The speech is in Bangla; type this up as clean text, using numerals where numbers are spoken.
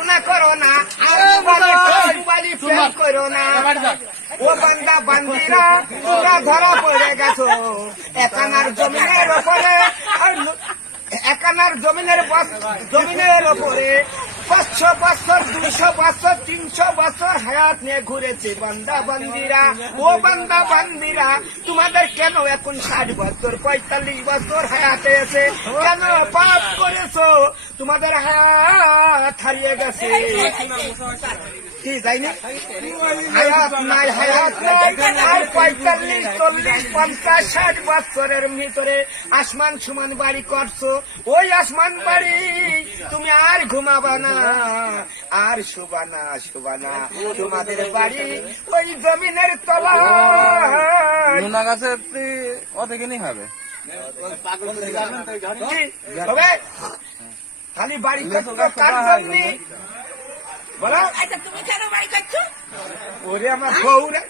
গুনাহ করো না, আর মোবাইল ফেল করো না। ও বান্দা বান্দিরা তোমরা ধরা পড়ে গেছো একানার জমিনের ওপরে, একানার জমিনের ওপরে 500 বছর 200 বছর 300 বছর হায়াত নিয়ে ঘুরেছে বান্দা বান্দিরা। ও বান্দা বান্দিরা তোমাদের কেন এখন 60 বছর 45 বছর হায়াতে এসে কেন পাপ করেছো? তোমাদের হায়াত হারিয়ে গেছে, কি যায়নি? হায়াত নাই, হায়াত নাই। আর 45 40 50 60 বছরের ভিতরে আসমান সমান বাড়ি করছো। ওই আসমান বাড়ি তুমি আর ঘুমাবা না, আর শুবানা শুবানা। তোমাদের বাড়ি ওই জমিনের তলায়। নোনা গাছে অতখানি হবে খালি বাড়ি করছো কার জন্য বলো? আচ্ছা তুমি কেন বাড়ি করছো? ওরে আমার বউ রে,